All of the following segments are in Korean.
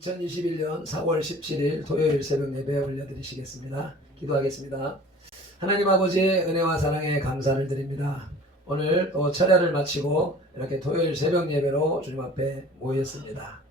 2021년 4월 17일 토요일 새벽 예배 올려드리시겠습니다. 기도하겠습니다. 하나님 아버지의 은혜와 사랑에 감사를 드립니다. 오늘 또 철야를 마치고 이렇게 토요일 새벽 예배로 주님 앞에 모였습니다.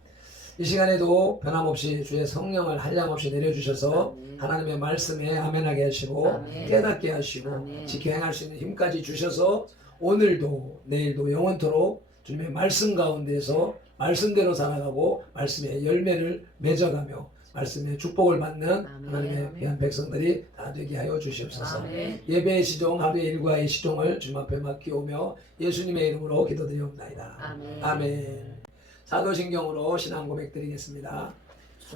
이 시간에도 변함없이 주의 성령을 한량없이 내려주셔서 하나님의 말씀에 아멘하게 하시고 깨닫게 하시고 지켜 행할 수 있는 힘까지 주셔서 오늘도 내일도 영원토록 주님의 말씀 가운데서 말씀대로 살아가고 말씀의 열매를 맺어가며 말씀의 축복을 받는 하나님의 귀한 백성들이 다 되게 하여 주시옵소서. 예배의 시종 하루의 일과의 시종을 주님 앞에 맡기오며 예수님의 이름으로 기도드리옵나이다. 아멘. 사도신경으로 신앙 고백 드리겠습니다.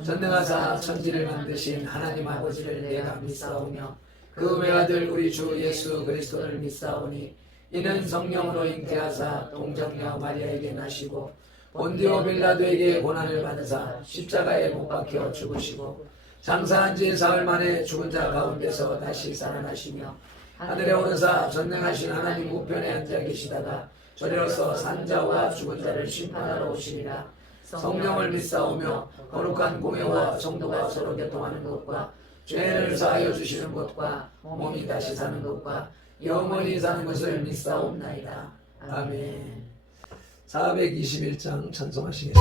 전능하사 천지를 만드신 하나님 아버지를 내가 믿사오며 그 외아들 우리 주 예수 그리스도를 믿사오니 이는 성령으로 잉태하사 동정녀 마리아에게 나시고 본디오 빌라도에게 고난을 받으사 십자가에 못 박혀 죽으시고 장사한 지 사흘 만에 죽은 자 가운데서 다시 살아나시며 하늘에 오르사 전능하신 하나님 우편에 앉아 계시다가 저리로서 산자와 죽은 자를 심판하러 오시리라. 성령을 믿사오며 거룩한 공회와 성도가 서로 교통하는 것과 죄를 사하여 주시는 것과 몸이 다시 사는 것과 영원히 사는 것을 믿사옵나이다. 아멘. 421장 찬송하시겠습니다.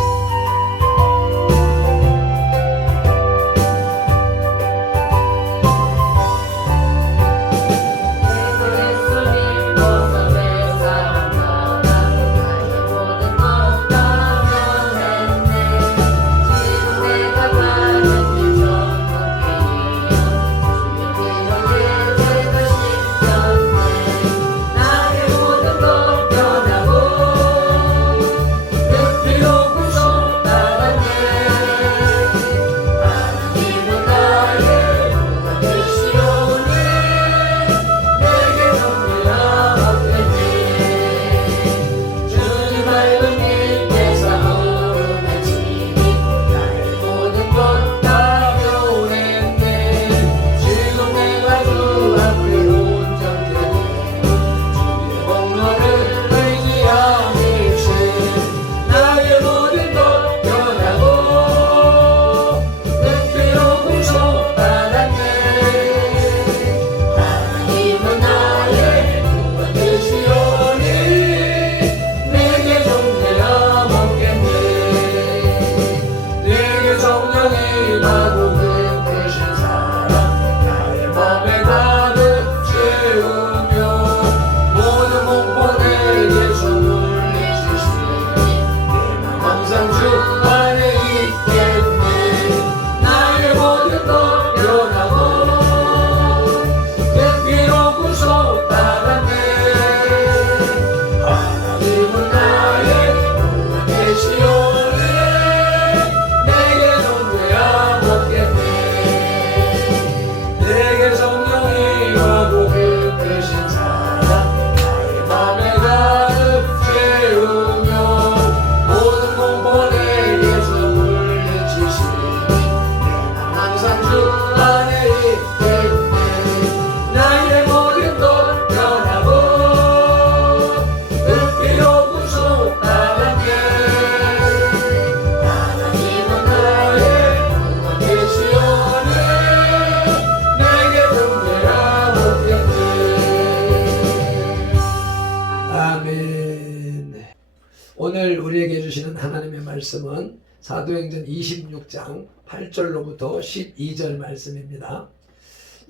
오늘 우리에게 주시는 하나님의 말씀은 사도행전 26장 8절로부터 12절 말씀입니다.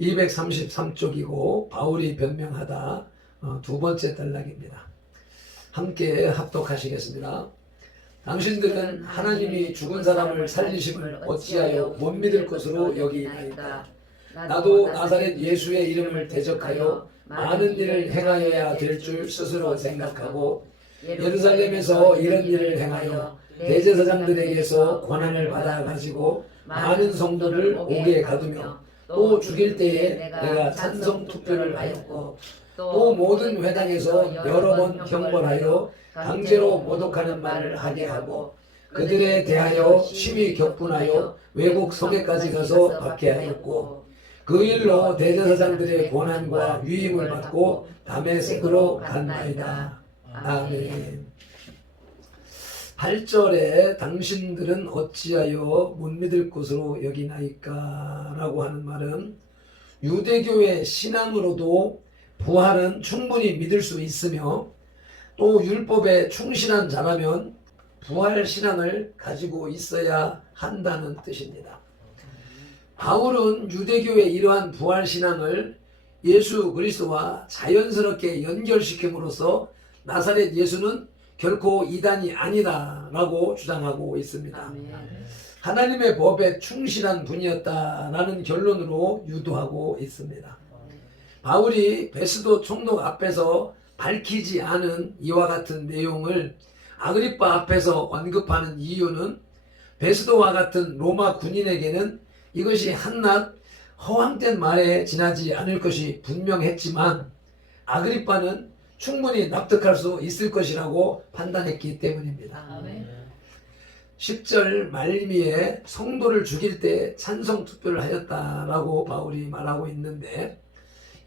233쪽이고 바울이 변명하다 두 번째 단락입니다. 함께 합독하시겠습니다. 당신들은 하나님이 죽은 사람을 살리심을 어찌하여 못 믿을 것으로 여기나이까. 나도 나사렛 예수의 이름을 대적하여 많은 일을 행하여야 될 줄 스스로 생각하고 예루살렘에서 이런 일을 행하여 대제사장들에게서 권한을 받아 가지고 많은 성도를 옥에 가두며 또 죽일 때에 내가 찬성 투표를 하였고 또 모든 회당에서 여러 번 형벌하여 강제로 모독하는 말을 하게 하고 그들에 대하여 심히 격분하여 외국 성에까지 가서 박해하였고 그 일로 대제사장들의 권한과 위임을 받고 다메섹으로 갔나이다. 아멘. 8절에 당신들은 어찌하여 못 믿을 것으로 여기나이까 라고 하는 말은 유대교의 신앙으로도 부활은 충분히 믿을 수 있으며 또 율법에 충실한 자라면 부활 신앙을 가지고 있어야 한다는 뜻입니다. 바울은 유대교의 이러한 부활 신앙을 예수 그리스도와 자연스럽게 연결시킴으로써 나사렛 예수는 결코 이단이 아니다 라고 주장하고 있습니다. 하나님의 법에 충실한 분이었다라는 결론으로 유도하고 있습니다. 바울이 베스도 총독 앞에서 밝히지 않은 이와 같은 내용을 아그리빠 앞에서 언급하는 이유는 베스도와 같은 로마 군인에게는 이것이 한낱 허황된 말에 지나지 않을 것이 분명했지만 아그리빠는 충분히 납득할 수 있을 것이라고 판단했기 때문입니다. 10절 말미에 성도를 죽일 때 찬성 투표를 하였다라고 바울이 말하고 있는데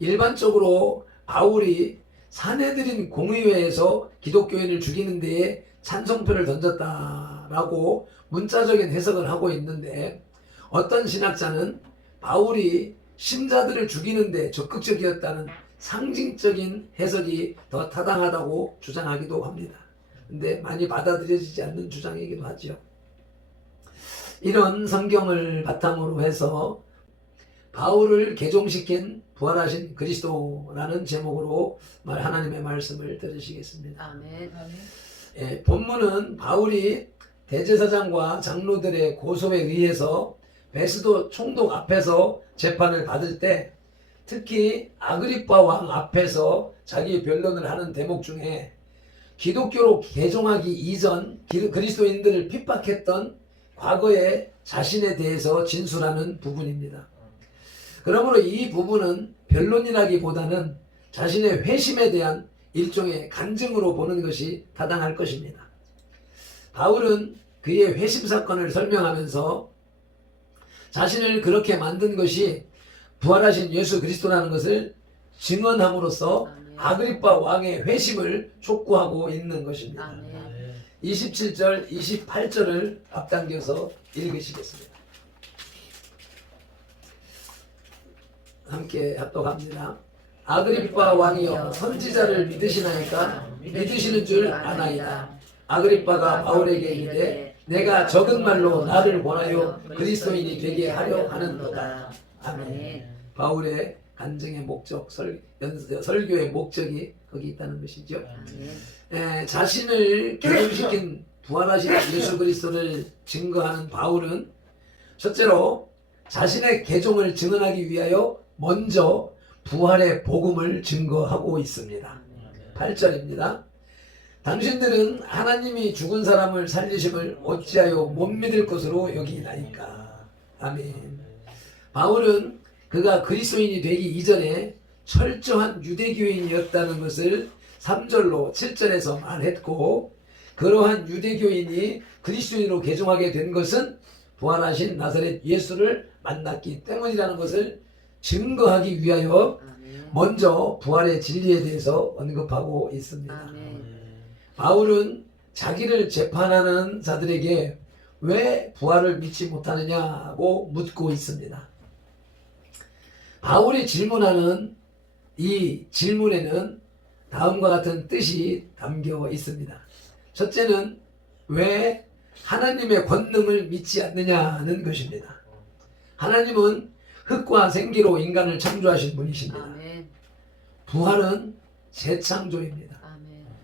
일반적으로 바울이 사내들인 공의회에서 기독교인을 죽이는 데에 찬성표를 던졌다라고 문자적인 해석을 하고 있는데 어떤 신학자는 바울이 신자들을 죽이는 데 적극적이었다는 상징적인 해석이 더 타당하다고 주장하기도 합니다. 근데 많이 받아들여지지 않는 주장이기도 하죠. 이런 성경을 바탕으로 해서 바울을 개종시킨 부활하신 그리스도라는 제목으로 하나님의 말씀을 들으시겠습니다. 아멘. 예, 본문은 바울이 대제사장과 장로들의 고소에 의해서 베스도 총독 앞에서 재판을 받을 때 특히 아그리빠 왕 앞에서 자기 변론을 하는 대목 중에 기독교로 개종하기 이전 그리스도인들을 핍박했던 과거의 자신에 대해서 진술하는 부분입니다. 그러므로 이 부분은 변론이라기보다는 자신의 회심에 대한 일종의 간증으로 보는 것이 타당할 것입니다. 바울은 그의 회심 사건을 설명하면서 자신을 그렇게 만든 것이 부활하신 예수 그리스도라는 것을 증언함으로써 아그리빠 왕의 회심을 촉구하고 있는 것입니다. 27절, 28절을 앞당겨서 읽으시겠습니다. 함께 합독합니다. 아그리빠 왕이여 선지자를 믿으시나이까? 믿으시는 줄 아나이다. 아그리빠가 바울에게 이르되 내가 적은 말로 나를 권하여 그리스도인이 되게 하려 하는도다. 아멘. 바울의 간증의 목적, 설교의 목적이 거기 있다는 것이죠. 자신을 개종시킨 부활하신 예수 그리스도를 증거하는 바울은 첫째로 자신의 개종을 증언하기 위하여 먼저 부활의 복음을 증거하고 있습니다. 8절입니다. 당신들은 하나님이 죽은 사람을 살리심을 어찌하여 못 믿을 것으로 여기나이까. 아멘. 바울은 그가 그리스도인이 되기 이전에 철저한 유대교인이었다는 것을 3절로 7절에서 말했고 그러한 유대교인이 그리스도인으로 개종하게 된 것은 부활하신 나사렛 예수를 만났기 때문이라는 것을 증거하기 위하여 먼저 부활의 진리에 대해서 언급하고 있습니다. 바울은 자기를 재판하는 자들에게 왜 부활을 믿지 못하느냐고 묻고 있습니다. 바울이 질문하는 이 질문에는 다음과 같은 뜻이 담겨 있습니다. 첫째는 왜 하나님의 권능을 믿지 않느냐는 것입니다. 하나님은 흙과 생기로 인간을 창조하신 분이십니다. 부활은 재창조입니다.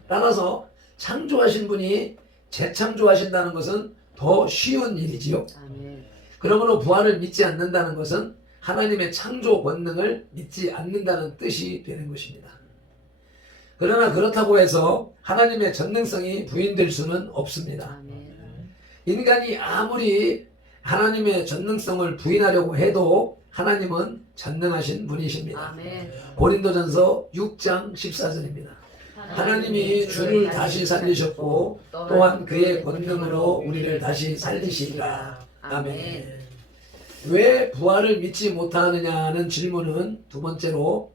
따라서 창조하신 분이 재창조하신다는 것은 더 쉬운 일이지요. 그러므로 부활을 믿지 않는다는 것은 하나님의 창조 권능을 믿지 않는다는 뜻이 되는 것입니다. 그러나 그렇다고 해서 하나님의 전능성이 부인될 수는 없습니다. 인간이 아무리 하나님의 전능성을 부인하려고 해도 하나님은 전능하신 분이십니다. 고린도전서 6장 14절입니다. 하나님이 주를 다시 살리셨고 또한 그의 권능으로 우리를 다시 살리시리라. 아멘. 왜 부활을 믿지 못하느냐는 질문은 두 번째로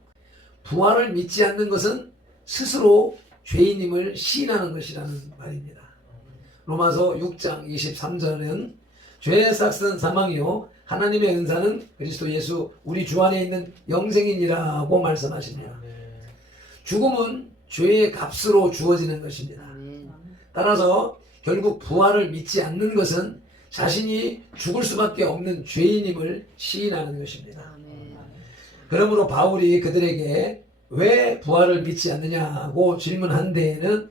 부활을 믿지 않는 것은 스스로 죄인임을 시인하는 것이라는 말입니다. 로마서 6장 23절은 죄의 삭은 사망이요 하나님의 은사는 그리스도 예수 우리 주 안에 있는 영생이니라고 말씀하십니다. 죽음은 죄의 값으로 주어지는 것입니다. 따라서 결국 부활을 믿지 않는 것은 자신이 죽을 수밖에 없는 죄인임을 시인하는 것입니다. 그러므로 바울이 그들에게 왜 부활을 믿지 않느냐고 질문한 데에는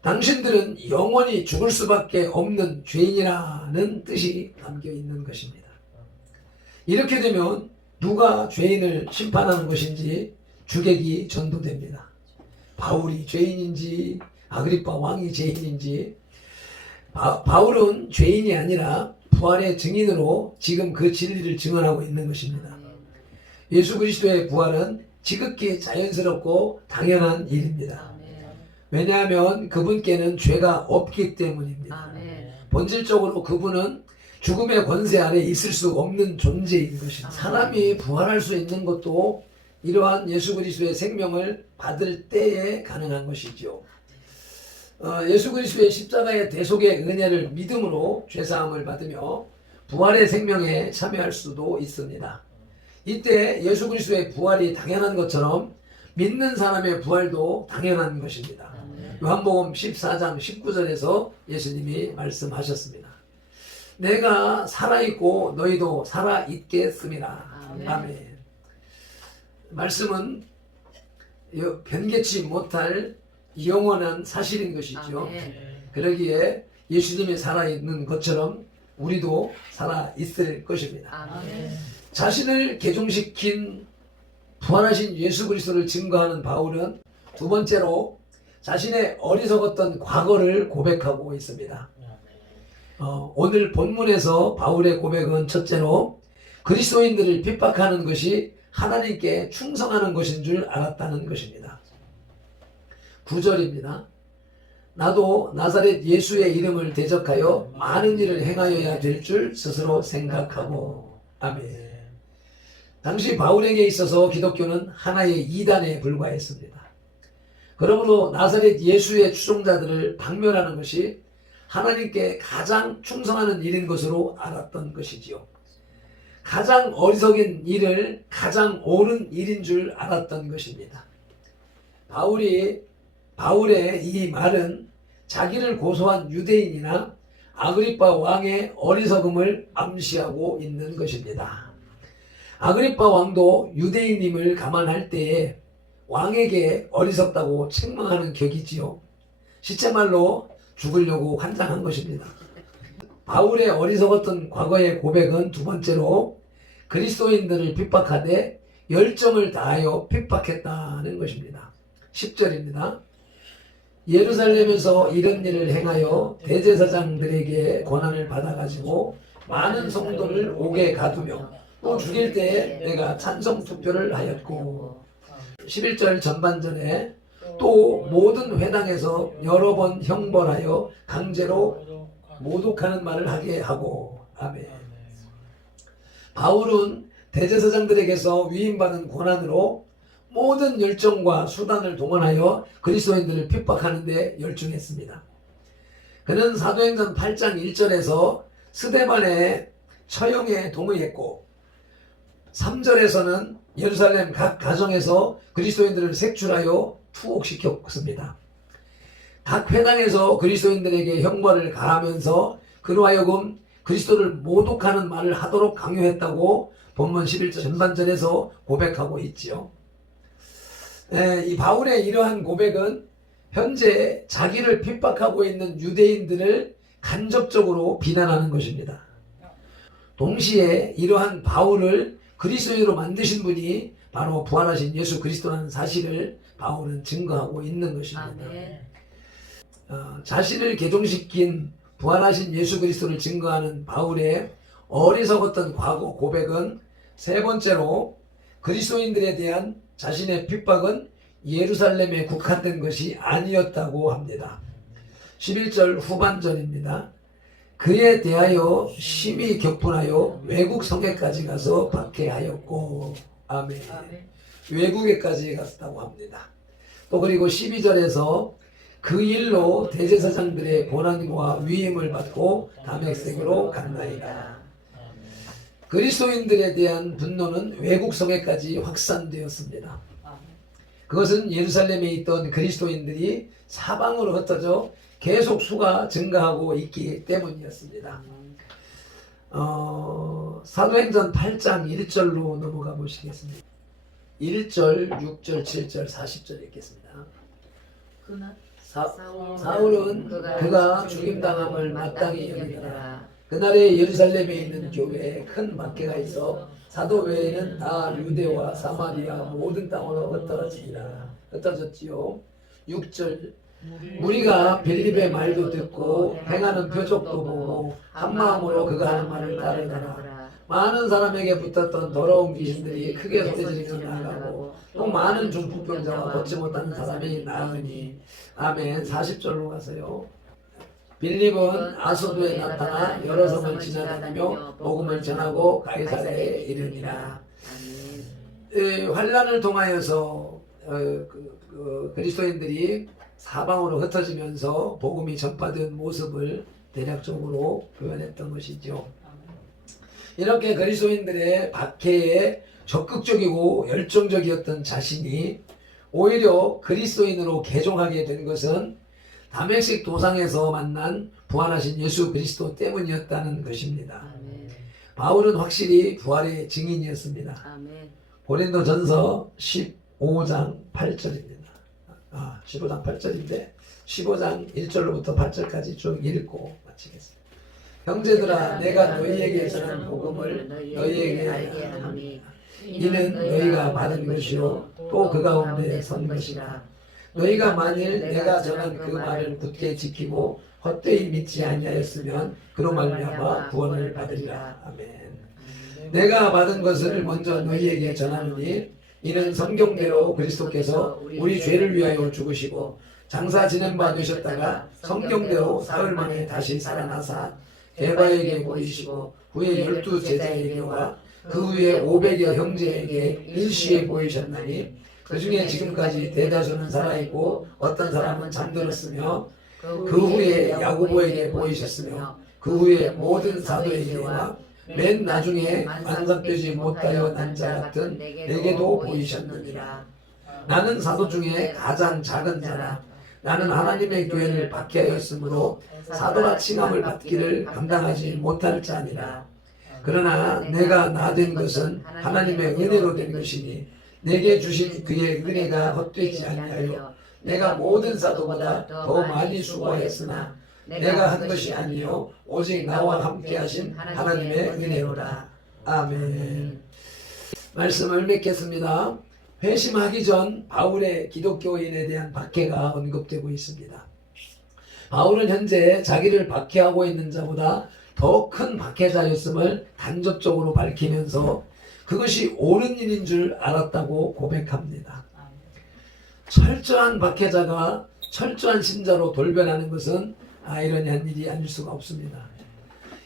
당신들은 영원히 죽을 수밖에 없는 죄인이라는 뜻이 담겨 있는 것입니다. 이렇게 되면 누가 죄인을 심판하는 것인지 주객이 전도됩니다. 바울이 죄인인지 아그리파 왕이 죄인인지. 바울은 죄인이 아니라 부활의 증인으로 지금 그 진리를 증언하고 있는 것입니다. 예수 그리스도의 부활은 지극히 자연스럽고 당연한 일입니다. 왜냐하면 그분께는 죄가 없기 때문입니다. 본질적으로 그분은 죽음의 권세 아래 있을 수 없는 존재인 것입니다. 사람이 부활할 수 있는 것도 이러한 예수 그리스도의 생명을 받을 때에 가능한 것이죠. 예수 그리스도의 십자가의 대속의 은혜를 믿음으로 죄사함을 받으며 부활의 생명에 참여할 수도 있습니다. 이때 예수 그리스도의 부활이 당연한 것처럼 믿는 사람의 부활도 당연한 것입니다. 요한복음 14장 19절에서 예수님이 말씀하셨습니다. 내가 살아있고 너희도 살아있겠음이라. 아멘. 말씀은 변개치 못할 영원한 사실인 것이죠. 그러기에 예수님이 살아있는 것처럼 우리도 살아있을 것입니다. 자신을 개종시킨 부활하신 예수 그리스도를 증거하는 바울은 두 번째로 자신의 어리석었던 과거를 고백하고 있습니다. 오늘 본문에서 바울의 고백은 첫째로 그리스도인들을 핍박하는 것이 하나님께 충성하는 것인 줄 알았다는 것입니다. 9절입니다. 나도 나사렛 예수의 이름을 대적하여 많은 일을 행하여야 될 줄 스스로 생각하고. 아멘. 당시 바울에게 있어서 기독교는 하나의 이단에 불과했습니다. 그러므로 나사렛 예수의 추종자들을 박멸하는 것이 하나님께 가장 충성하는 일인 것으로 알았던 것이지요. 가장 어리석은 일을 가장 옳은 일인 줄 알았던 것입니다. 바울의 이 말은 자기를 고소한 유대인이나 아그리파 왕의 어리석음을 암시하고 있는 것입니다. 아그리파 왕도 유대인임을 감안할 때에 왕에게 어리석다고 책망하는 격이지요. 실제말로 죽으려고 환장한 것입니다. 바울의 어리석었던 과거의 고백은 두 번째로 그리스도인들을 핍박하되 열정을 다하여 핍박했다는 것입니다. 10절입니다. 예루살렘에서 이런 일을 행하여 대제사장들에게 권한을 받아가지고 많은 성도를 옥에 가두며 또 죽일 때에 내가 찬성 투표를 하였고. 11절 전반전에 또 모든 회당에서 여러 번 형벌하여 강제로 모독하는 말을 하게 하고. 아멘. 바울은 대제사장들에게서 위임받은 권한으로 모든 열정과 수단을 동원하여 그리스도인들을 핍박하는 데 열중했습니다. 그는 사도행전 8장 1절에서 스데반의 처형에 동의했고 3절에서는 예루살렘 각 가정에서 그리스도인들을 색출하여 투옥시켰습니다. 각 회당에서 그리스도인들에게 형벌을 가하면서 그로 하여금 그리스도를 모독하는 말을 하도록 강요했다고 본문 11절 전반절에서 고백하고 있지요. 이 바울의 이러한 고백은 현재 자기를 핍박하고 있는 유대인들을 간접적으로 비난하는 것입니다. 동시에 이러한 바울을 그리스도인으로 만드신 분이 바로 부활하신 예수 그리스도라는 사실을 바울은 증거하고 있는 것입니다. 자신을 개종시킨 부활하신 예수 그리스도를 증거하는 바울의 어리석었던 과거 고백은 세 번째로 그리스도인들에 대한 자신의 핍박은 예루살렘에 국한된 것이 아니었다고 합니다. 11절 후반절입니다. 그에 대하여 심히 격분하여 외국 성에까지 가서 박해하였고. 아멘. 외국에까지 갔다고 합니다. 또 그리고 12절에서 그 일로 대제사장들의 고난과 위임을 받고 다메섹으로 갔나이다. 그리스도인들에 대한 분노는 외국 성에까지 확산되었습니다. 그것은 예루살렘에 있던 그리스도인들이 사방으로 흩어져 계속 수가 증가하고 있기 때문이었습니다. 사도행전 8장 1절로 넘어가 보시겠습니다. 1절, 6절, 7절, 40절 읽겠습니다. 사울은 그가 죽임당함을 마땅히 여기더라. 그날에 예루살렘에 있는 교회에 큰 박해가 있어 사도 외에는 다 유대와 사마리아 모든 땅으로 흩어졌지요. 6절 무리가 빌립의 말도 듣고 행하는 표적도 보고 한마음으로 그가 하는 말을 따르더라. 많은 사람에게 붙었던 더러운 귀신들이 크게 소리지르며 나가고 또 많은 중풍병자와 걷지 못하는 사람이 나으니. 아멘. 40절로 가서요. 빌립은 아소도에 나타나 여러 성을 지나다니며 복음을 전하고 가이사랴에 이르니라. 환란을 통하여서 그리스도인들이 사방으로 흩어지면서 복음이 전파된 모습을 대략적으로 표현했던 것이죠. 이렇게 그리스도인들의 박해에 적극적이고 열정적이었던 자신이 오히려 그리스도인으로 개종하게 된 것은 다메섹 도상에서 만난 부활하신 예수 그리스도 때문이었다는 것입니다. 아멘. 바울은 확실히 부활의 증인이었습니다. 아멘. 고린도전서 15장 8절입니다. 15장 8절인데 15장 1절로부터 8절까지 쭉 읽고 마치겠습니다. 형제들아, 내가 너희에게 전한 복음을 너희에게 알게 하노니 이는 너희가 받은 것이요 또 그 가운데 선 것이라. 너희가 만일 내가 전한 그 말을 굳게 지키고 헛되이 믿지 아니하였으면 그로 말미암아 구원을 받으리라. 아멘. 내가 받은 것을 먼저 너희에게 전하노니 이는 성경대로 그리스도께서 우리 죄를 위하여 죽으시고 장사 지낸 바 되셨다가 성경대로 사흘 만에 다시 살아나사 게바에게 보이시고 후에 12 제자에게와 그 후에 500여 형제에게 일시에 보이셨나니 그 중에 지금까지 대다수는 살아있고 어떤 사람은 잠들었으며 그 후에 야고보에게 보이셨으며 그 후에 모든 사도에게와 맨 나중에 완성되지 못하여 난 자 같은 내게도 보이셨느니라. 나는 사도 중에 가장 작은 자라. 나는 하나님의 교회를 박해하였으므로 사도라 칭함을 받기를 감당하지 못할 자니라. 그러나 내가 나 된 것은 하나님의 은혜로 된 것이니 내게 주신 그의 은혜가 헛되지 아니하여 내가 모든 사도보다 더 많이 수고하였으나 내가 한 것이 아니요 오직 나와 함께 하신 하나님의 은혜로라. 아멘. 말씀을 맺겠습니다. 회심하기 전 바울의 기독교인에 대한 박해가 언급되고 있습니다. 바울은 현재 자기를 박해하고 있는 자보다 더 큰 박해자였음을 간접적으로 밝히면서 그것이 옳은 일인 줄 알았다고 고백합니다. 철저한 박해자가 철저한 신자로 돌변하는 것은 아이러니한 일이 아닐 수가 없습니다.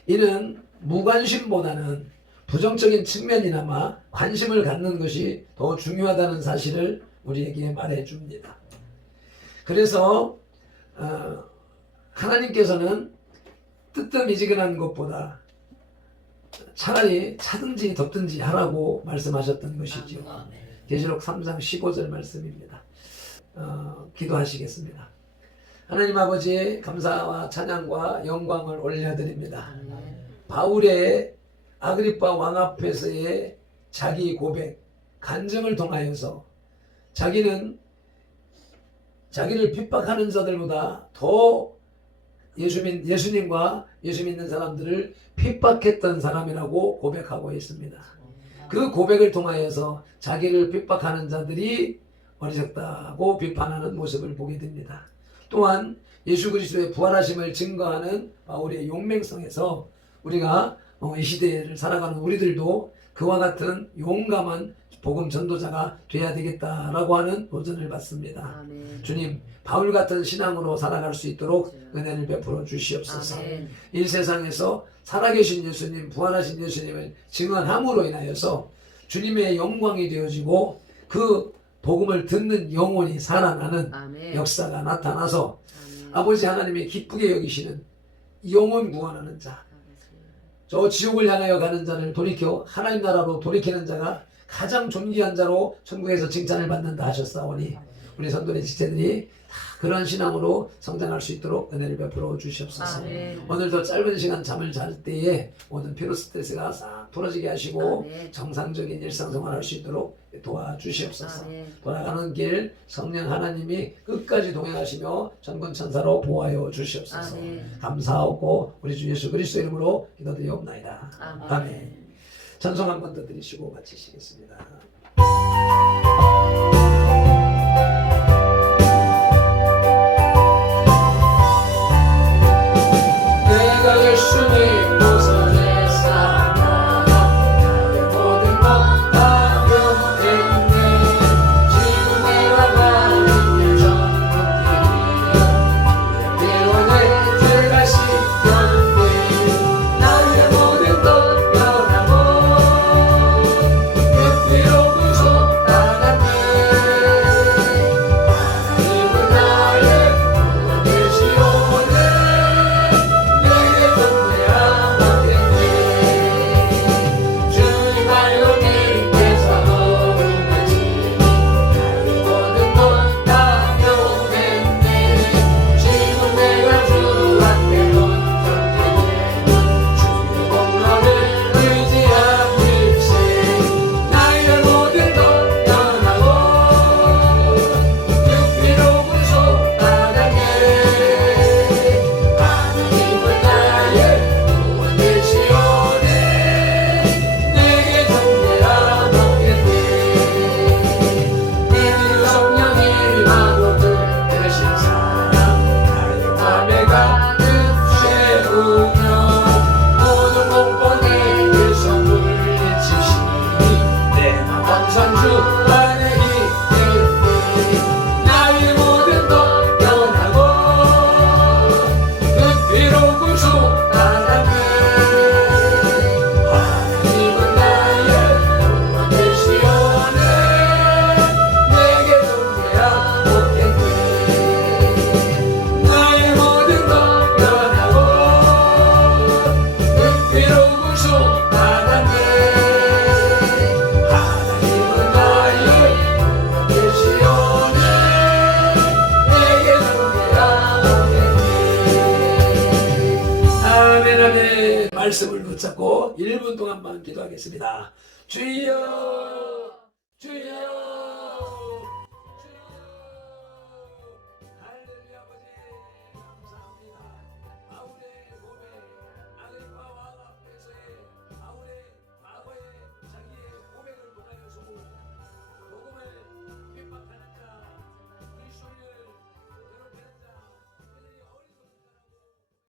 이는 무관심보다는 부정적인 측면이나마 관심을 갖는 것이 더 중요하다는 사실을 우리에게 말해줍니다. 그래서 하나님께서는 뜨뜻미지근한 것보다 차라리 차든지 덮든지 하라고 말씀하셨던 것이죠. 계시록 3장 15절 말씀입니다. 기도하시겠습니다. 하나님 아버지, 감사와 찬양과 영광을 올려드립니다. 바울의 아그리파 왕 앞에서의 자기 고백, 간증을 통하여서 자기는 자기를 핍박하는 자들보다 더 예수님과 예수 믿는 사람들을 핍박했던 사람이라고 고백하고 있습니다. 그 고백을 통하여서 자기를 핍박하는 자들이 어리석다고 비판하는 모습을 보게 됩니다. 또한 예수 그리스도의 부활하심을 증거하는 바울의 용맹성에서 우리가 이 시대를 살아가는 우리들도 그와 같은 용감한 복음 전도자가 돼야 되겠다라고 하는 도전을 받습니다. 아멘. 주님, 바울 같은 신앙으로 살아갈 수 있도록 은혜를 베풀어 주시옵소서. 아멘. 이 세상에서 살아계신 예수님, 부활하신 예수님을 증언함으로 인하여서 주님의 영광이 되어지고 그 복음을 듣는 영혼이 살아나는 아멘. 역사가 나타나서 아멘. 아버지 하나님이 기쁘게 여기시는 영혼 구원하는 자, 저 지옥을 향하여 가는 자를 돌이켜 하나님 나라로 돌이키는 자가 가장 존귀한 자로 천국에서 칭찬을 받는다 하셨사오니 우리 선도의 지체들이 다 그러한 신앙으로 성장할 수 있도록 은혜를 베풀어 주시옵소서. 아멘. 오늘도 짧은 시간 잠을 잘 때에 모든 피로 스트레스가 싹 풀어지게 하시고 아멘. 정상적인 일상생활 할 수 있도록 도와주시옵소서. 아멘. 돌아가는 길 성령 하나님이 끝까지 동행하시며 전군 천사로 보호하여 주시옵소서. 아멘. 감사하고 우리 주 예수 그리스도 이름으로 기도드리옵나이다. 아멘. 아멘. 찬송 한 번 더 드리시고 마치시겠습니다. 내가 예수님 보살에 살아가 나의 모든 것 다 변했네. 지금 내가 가는 길 전국길이여 내원의 죄가 씻겼네. 나의 모든 것 변하고 그 피로 구속받았네. 하나님은 나의 구원 되시오네. 말씀을 붙잡고 1분 동안만 기도하겠습니다. 주여, 주여.